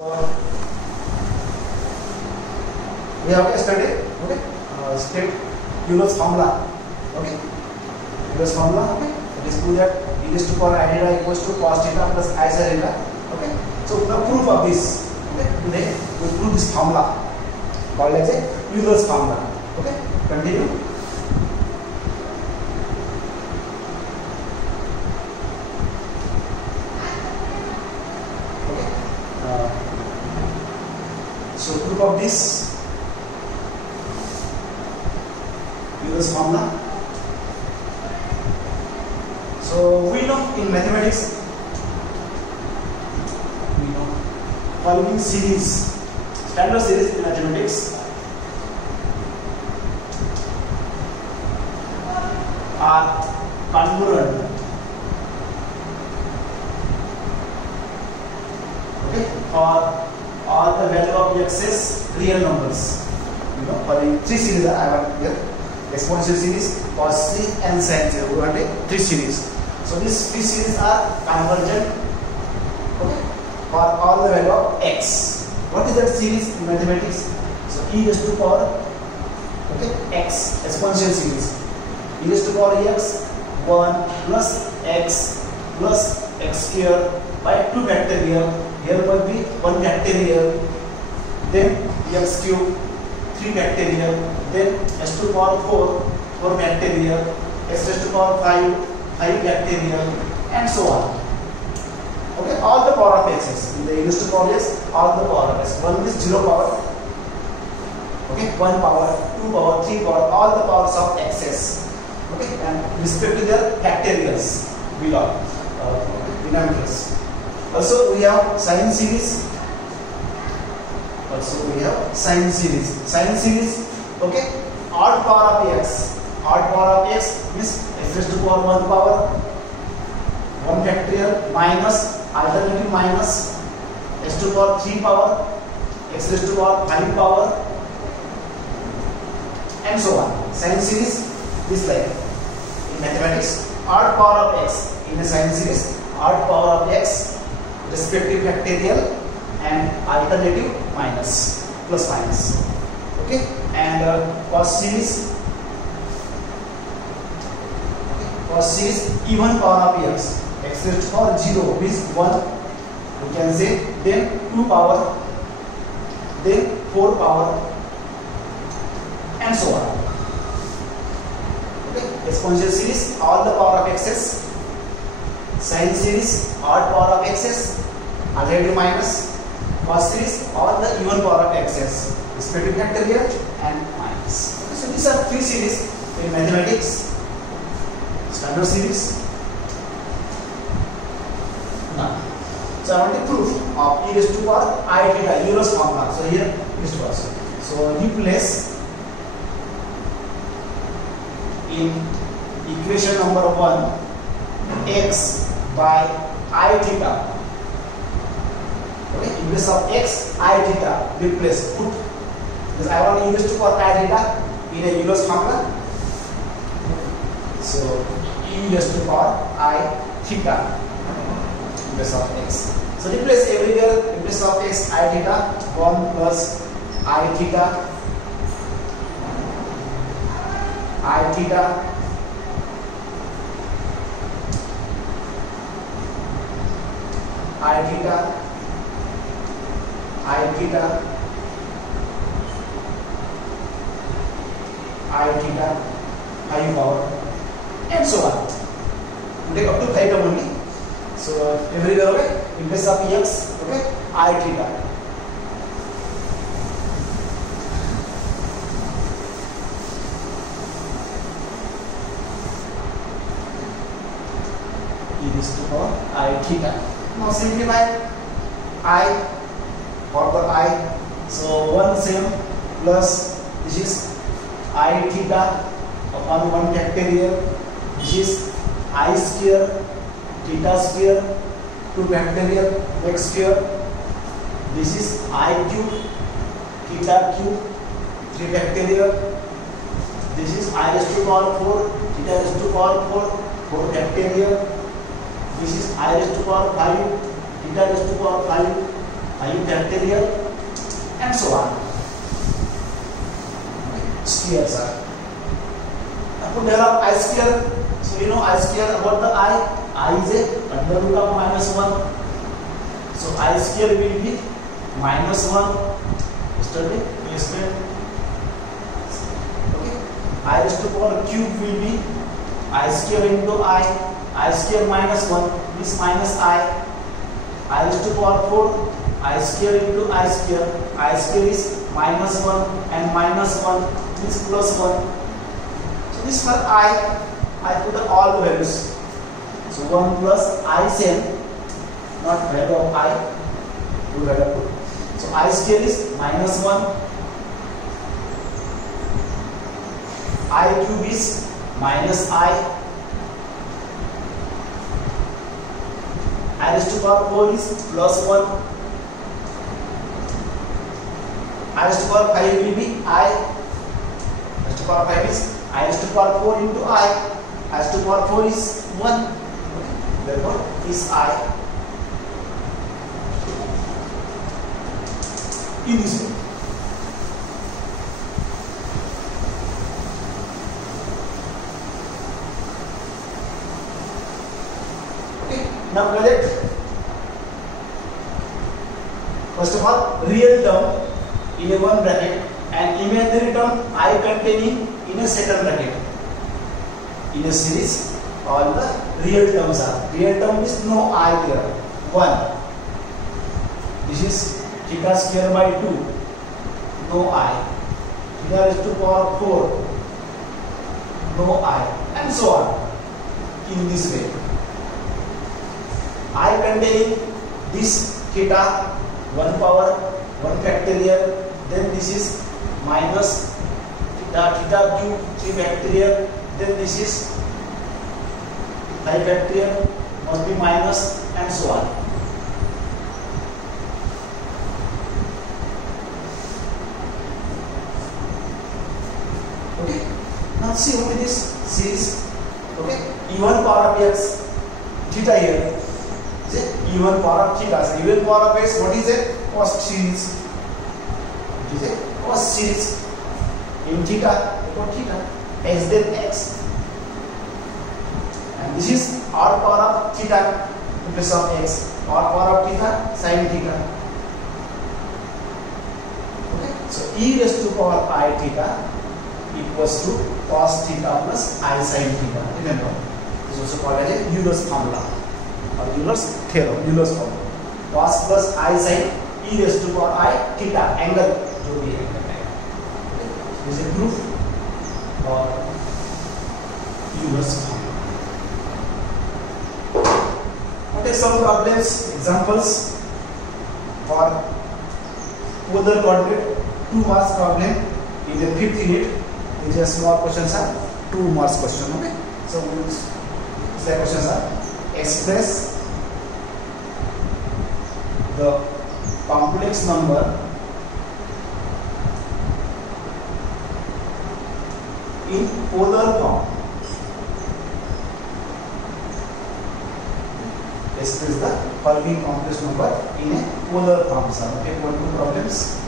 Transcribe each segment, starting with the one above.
We have studied state Euler's formula. Okay, Euler's formula. Okay, it is proved that e raised to power I theta equals to cos theta plus I sin theta. Okay, so the proof of this. Okay, today we prove this formula called as a Euler's formula. Okay, continue. So proof of this Euler's formula. So we know in mathematics, we know following series, standard series in mathematics are congruent. Okay, for all the value of x's real numbers. You know, for the three series I have here, exponential series, cos series and sin series. We want a three series. So these three series are convergent. Okay, for all the value of x. What is that series in mathematics? So e raised to power x exponential series. E raised to power x 1 plus x square by 2 factorial. Here will be 1 factorial, then x cube 3 factorial, then s to power 4 factorial, x raised to power 5 factorial, and so on. Okay, all the power of x's. In the e raised to power x, all the power of x. 1 is 0 power. Okay, 1 power, 2 power, 3 power, all the powers of x's. Okay, and respect to their factorials below denominators. Also we have sine series. Sine series. Okay, odd power of x. Odd power of x means x raised to power 1 power 1 factorial minus alternative minus x to power 3 power x raised to power 5 power and so on. Sine series this like in mathematics, odd power of x in a sine series, odd power of x respective factorial and alternative minus plus minus. Okay, and cos series even power of x raised to power 0 means 1, we can say, then 2 power, then 4 power and so on. Okay, exponential series all the power of x's, sine series odd power of x's, alternative minus, cos series all the even power of x's, respective factorial and minus. Okay, so these are three series in mathematics, standard series. Now, so I want the proof of e raised to power I theta, Euler's formula. So here e raised to power. So replace in equation number 1 x by I theta. Okay, in place of x, I theta, replace, put, because I want e raised to power I theta in a Euler's formula. So e raised to power I theta in place of x. So replace everywhere in place of x, I theta, 1 plus I theta high power and so on. We take up to 5 term only. So everywhere okay, in place of x, okay, I theta. E raised to power I theta. Now simplify I for the I. So 1 same plus this is I theta upon 1 factorial. This is I square theta square 2 factorial x square. This is I cube theta cube 3 factorial. This is I raised to power 4 theta raised to power 4 factorial. This is I raised to power 5 theta raised to power 5 I factorial and so on. Square, sir. Now put develop I square. So you know I square about the I. I is a under root of -1. So I square will be -1. Yesterday we explained. Okay. I raised to power cube will be I square into I. I square -1 is minus I. I raised to power 4. I square into I square. I square is -1 and -1 is +1. So this for I put all the values. So 1 plus I same, not value of I. You have to put. So I square is -1. I cube is minus I. I raised to power 4 is +1. I raised to power 5 will be I. Raised to power 5 is I raised to power 4 into I. I raised to power 4 is 1. Therefore, is I. In this way. Okay. Now collect. First of all, real term in a one bracket and imaginary term I containing in a second bracket. In a series, all the real terms are. Real term is no I there. 1. This is theta square by 2. No I. Theta raised to power 4. No I. And so on. In this way. I containing this theta 1 power 1 factorial, then this is minus theta cube 3 factorial, then this is 5 factorial must be minus and so on. Okay, now see only this series. Okay, even power of x theta here is a even power of theta. So even power of x, what is a cos series? It is a cos series in theta, about theta, x then x, and this is odd power of theta in place of x, odd power of theta, sin theta. Okay, so e raised to power I theta equals to cos theta plus I sin theta. Remember, this is also called as a Euler's formula or Euler's theorem, Euler's formula. Cos plus I sin e raised to power I theta, angle जो भी है. This is a proof or Euler's formula. Okay, some problems, examples for polar coordinate 2 marks problem in the 5th unit. These are small questions are 2 marks question. Okay, so the questions are express the complex number in polar form. Express the following complex number in a polar form. Okay, for 2 problems.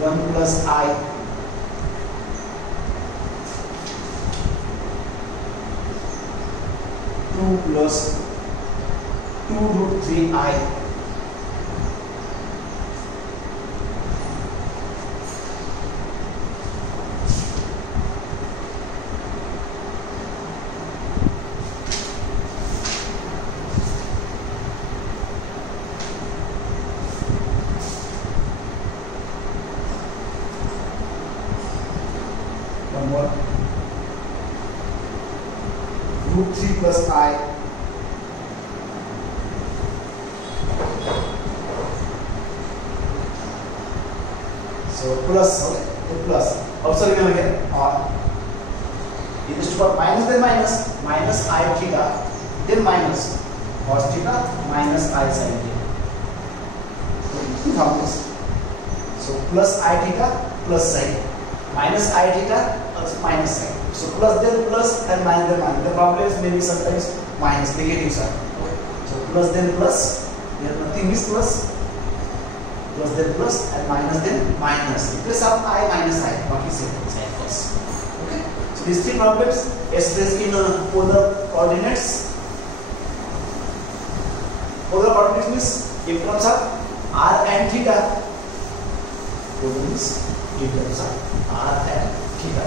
One plus I plus 2 root 3I one more root 3 plus I so plus, okay, so plus. Observe here or e raised to power minus then minus I theta then minus cos theta minus I sin theta. two formulas. So plus I theta plus sin, minus I theta minus sin. So plus then plus and minus then minus. The problem is maybe sometimes minus, negative sign. Okay. So plus then plus, here nothing is plus. Plus then plus and minus then minus. In place of I minus I, what is it? Sin plus. Okay. So these three problems expressed in polar coordinates. Polar coordinates means in terms of r and theta. Polar means in terms of r and theta.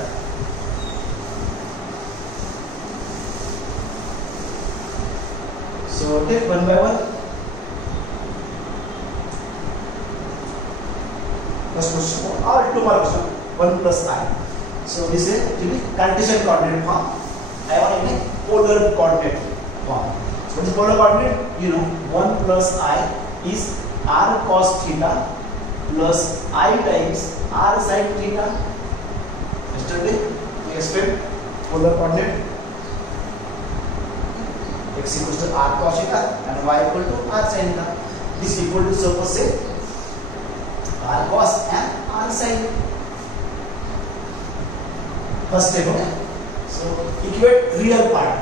So take one by one. First question or two more question. 1 plus I. So this is actually Cartesian coordinate form. I want in a polar coordinate form. So what is polar coordinate? You know, 1 plus I is r cos theta plus I times r sin theta. Yesterday we explained polar coordinate. X equals to r cos theta and y equal to r sin theta. This equal to suppose say r cos and r sin. First step, okay? So equate real part.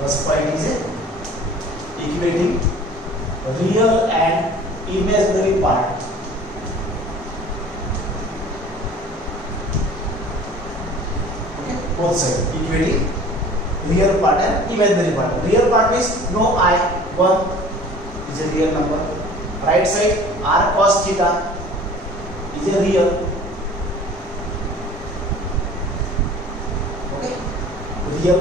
First point is equating real and imaginary part. Okay, both sides equating real part and imaginary part. Real part means no I, 1 is a real number. Right side r cos theta is a real. Okay, real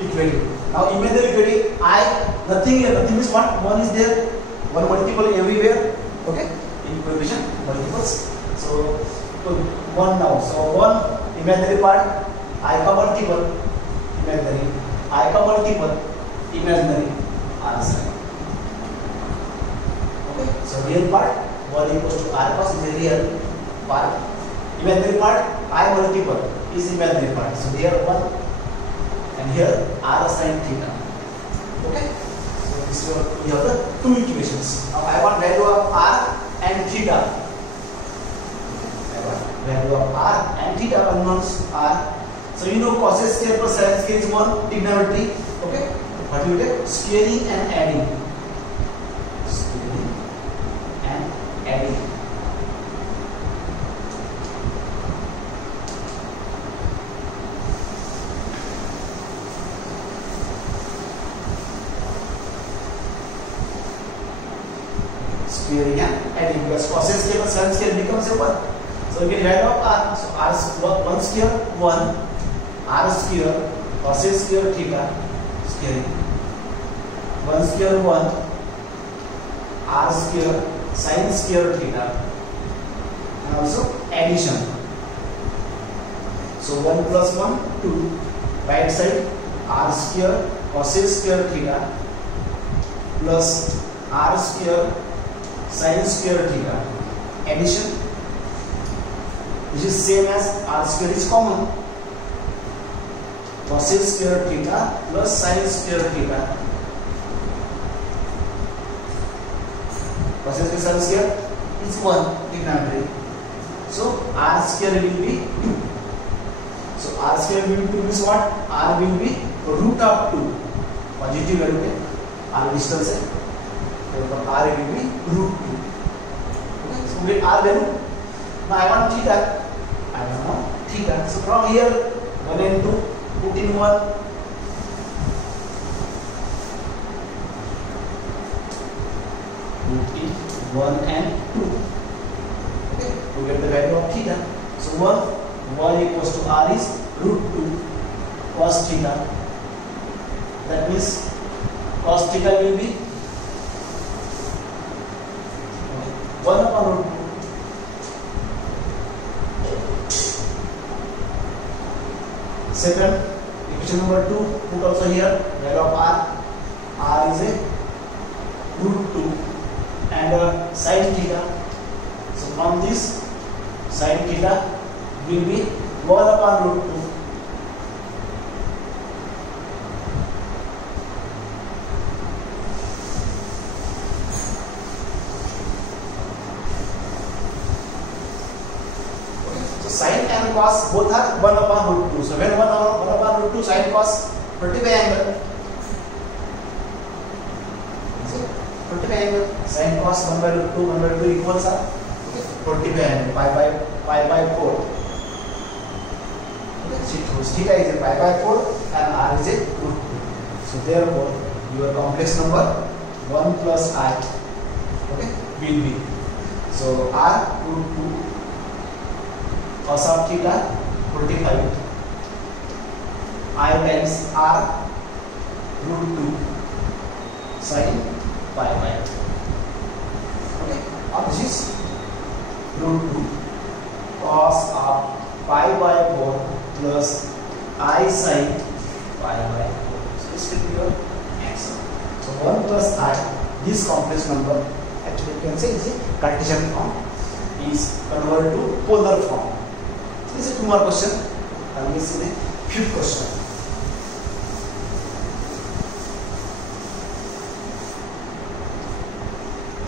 equating. Now imaginary equating I, nothing here, nothing means what? 1 is there, 1 multiple everywhere. Okay, in equation multiples. So 1 now. So 1 imaginary part, I का multiple imaginary, I का multiple imaginary r sin. Okay, so real part 1 equals to r cos is a real part. Imaginary part I multiple is imaginary part. So here 1 and here r sin theta. Okay, so this is we have the two equations. Now I want value of r and theta. I want value of r and theta unknowns are. So you know cos square plus sin square is one trigonometry. Okay, what you take? Squaring and adding. Squaring and adding. Squaring and adding, because cos square plus sin square becomes a 1. So you get value of r. So r 1 square 1, r square cos square theta squaring, 1 square 1, r square sin square theta, and also addition. So 1 plus 1 2, right side r square cos square theta plus r square sin square theta, addition, which is same as r square is common, cos square theta plus sin square theta, cos square sin square is 1 trigonometry. So r square will be 2. So r square will be 2 means what? R will be root of 2, positive value, r distance है, r will be root 2. Okay, so we get r value. Now I want theta. I want theta. So from here 1 and 2, put in 1. Put in 1 and 2. Okay, to get the value of theta. So 1 equals to r is root 2 cos theta. That means cos theta will be 1 upon root 2. Second, equation number 2, put also here value of r is a root 2 and sin theta. So from this sin theta will be 1 upon root 2. sin and cos both are 1 upon root 2. So when 1 upon root 2 sin cos 45 angle. Is it 45 angle? Sin cos 1 by root 2 equals are 45 angle pi by 4. Okay, theta is a pi by 4 and r is a root 2. So therefore your complex number 1 plus I, okay, will be, so r root 2 cos of theta 45 I times r root 2 sin pi by 4. Okay, now this is root 2 cos of pi by 4 plus I sin pi by 4. So this will be your answer. So 1 plus I, this complex number, actually you can say is a Cartesian form, is converted to polar form. So this is 2 more question, and this is the 5th question.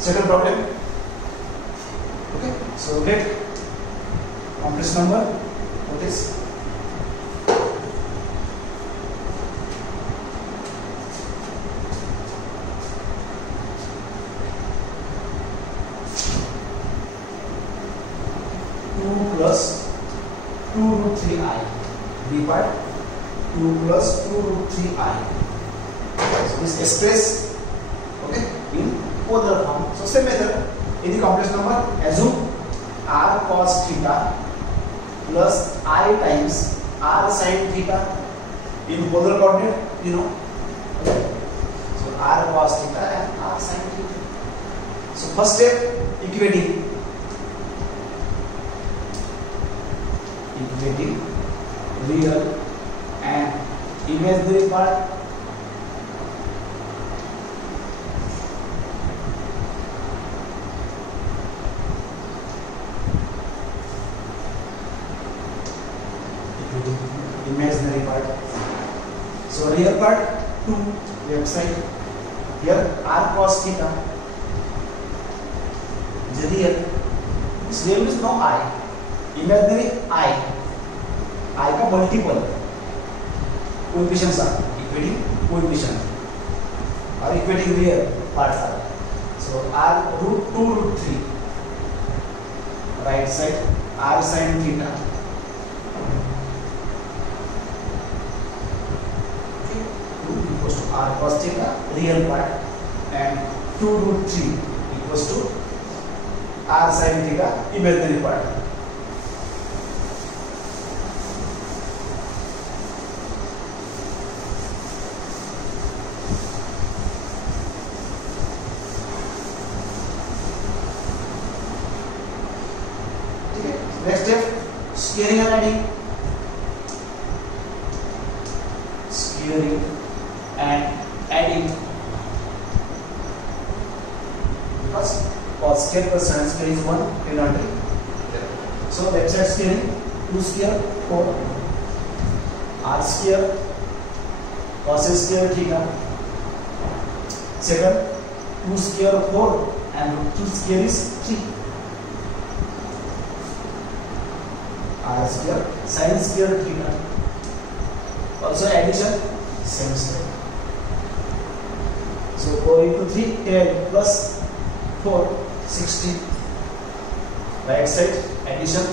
Second problem. Okay, so get complex number. What is 2 plus 2 root 3i divided 2 plus 2 root 3i. So this express, okay, in polar form. So same method, in the complex number, assume r cos theta plus I times r sin theta in polar coordinate, you know. Okay. So r cos theta and r sin theta. So first step, equating real and imaginary part. Imaginary part. So real part 2 left side. Here r cos theta is real. This real is no I. Imaginary I का multiple coefficients are equating coefficient or equating real parts are. So r root 2 root 3 right side r sin theta. Okay, 2 equals to r cos theta real part and 2 root 3 equals to r sin theta imaginary part. Next step, squaring and adding. Squaring and adding. Because cos square plus sin square is 1 penalty. So left side squaring, 2 square 4 r square cos square theta. Second, 2 square 4 and root 2 square is 3. R square sin square theta. Also addition, same step. So 4 into 3 10 plus 4 16. Right side addition.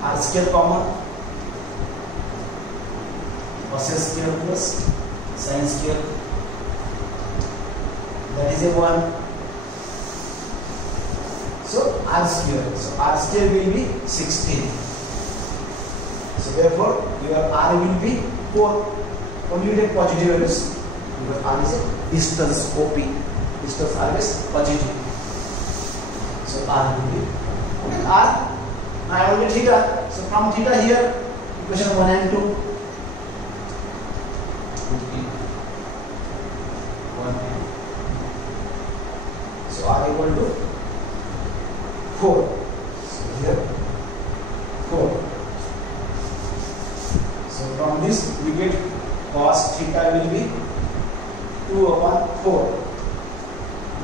R square common. Cos square plus sin square. That is a 1. So r square. So r square will be 16. So therefore your r will be 4. Only take positive values because r is a distance OP. Distance r is positive. So r will be r. Now only theta. So from theta here, equation 1 and 2. 1 and 2. So r equal to 4. So here 4. So from this we get cos theta will be 2 upon 4.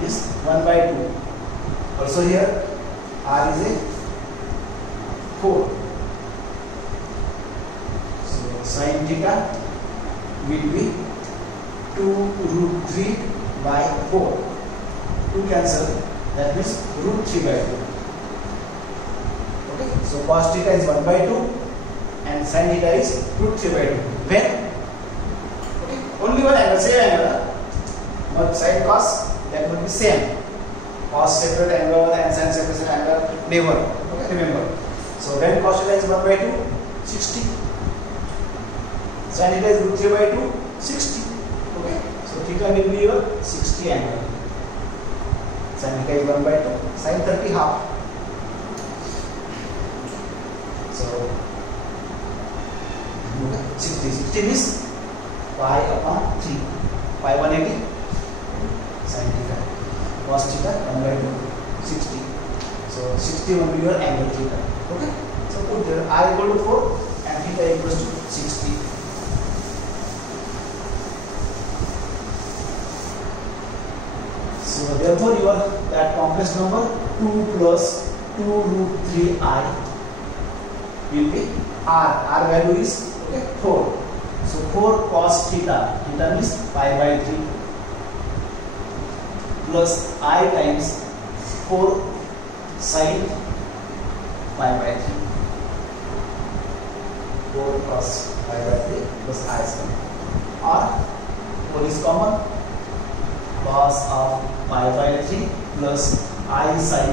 is 1 by 2. Also here r is a 4. So sin theta will be 2 root 3 by 4. 2 cancel, that means root 3 by 2. Okay, so cos theta is 1 by 2 and sin theta is root 3 by 2. When only one angle, same angle, not sine cos, that will be same. Cos separate angle and sin separate angle, never. Okay, remember. So when cos theta is 1 by 2, 60. Sin theta is root 3 by 2, 60. Okay, so theta will be your 60 angle. Sin theta is 1 by 2, sin 30 half. So 60 is pi upon 3, pi 180 sin theta, cos theta 1 by 2, 60. So 60 will be your angle theta. Okay, so put there r equal to 4 and theta equals to 60. So therefore your that complex number 2 plus 2 root 3i will be r value is okay 4. So 4 cos theta, theta means pi by 3 plus I times 4 sin pi by 3. 4 cos pi by 3 plus I sin, or 4 is common, cos of pi by 3 plus I sin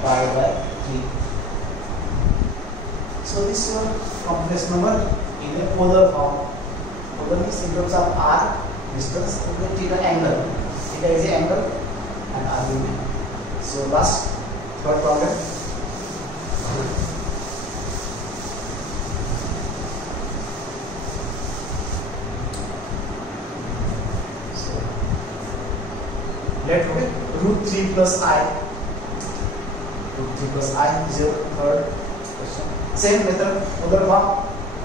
pi by 3. So this is your complex number in a polar form. Polar means in terms of r, distance, okay, theta angle. Theta is the angle and r will be. So last, third problem. So let okay, root 3 plus I. Root 3 plus I is your third question. Same method, polar form.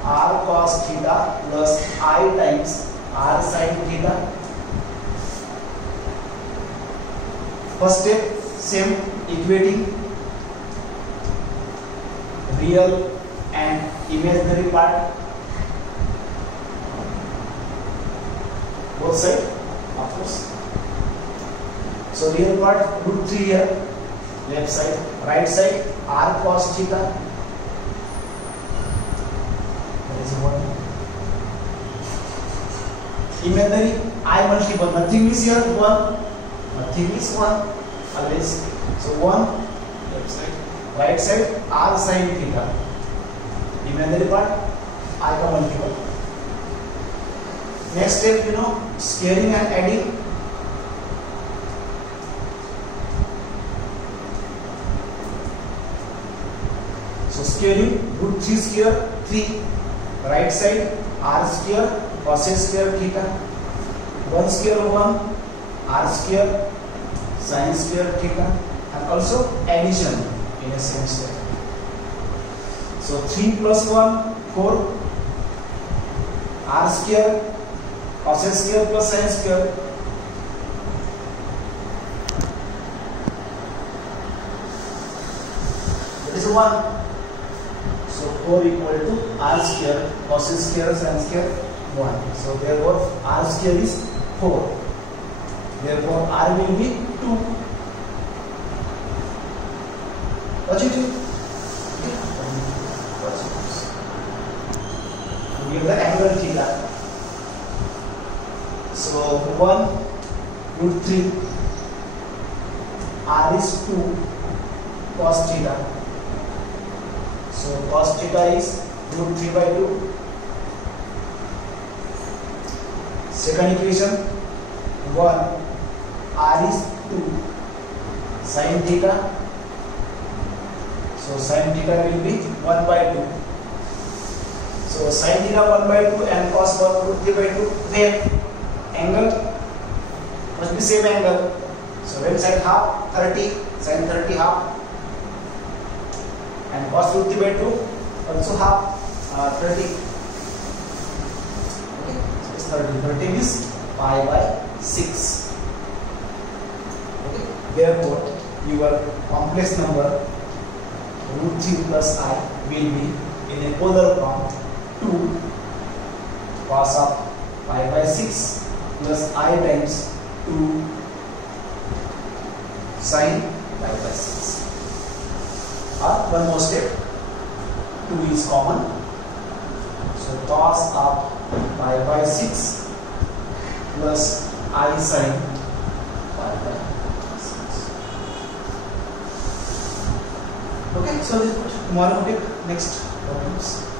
R cos theta plus I times R sin theta. First step, same, equating real and imaginary part, both sides, of course. So real part root 3 here, left side, right side R cos theta. Imaginary I multiple, nothing is here 1, nothing is 1 always. So 1 left side, right side R sin theta. Imaginary part I का multiple. Next step, scaling and adding. So scaling root 3 square 3, right side R square cos square theta, 1 square 1 r square sin square theta, and also addition in a same step. So 3 plus 1 4 r square cos square plus sin square. That is 1. So 4 equal to r square cos square sin square 1. So therefore r square is 4. Therefore r will be 2. Watch it. We give the angle theta. So 1 root 3 r is 2 cos theta. So cos theta is root 3 by 2. Second equation 1 r is 2 sin theta. So sin theta will be 1 by 2. So sin theta 1 by 2 and cos 1 root 3 by 2. Where angle must be same angle. So when sin half 30, sin 30 half, and cos root 3 by 2 also half 30. Okay, so it's 30. 30 is pi by 6. Therefore, your complex number root 3 plus I will be in a polar form 2 cos of pi by 6 plus I times 2 sin pi by 6. Or one more step, 2 is common. So cos of pi by 6 plus I sin pi by 6. Okay, so tomorrow we take next problems.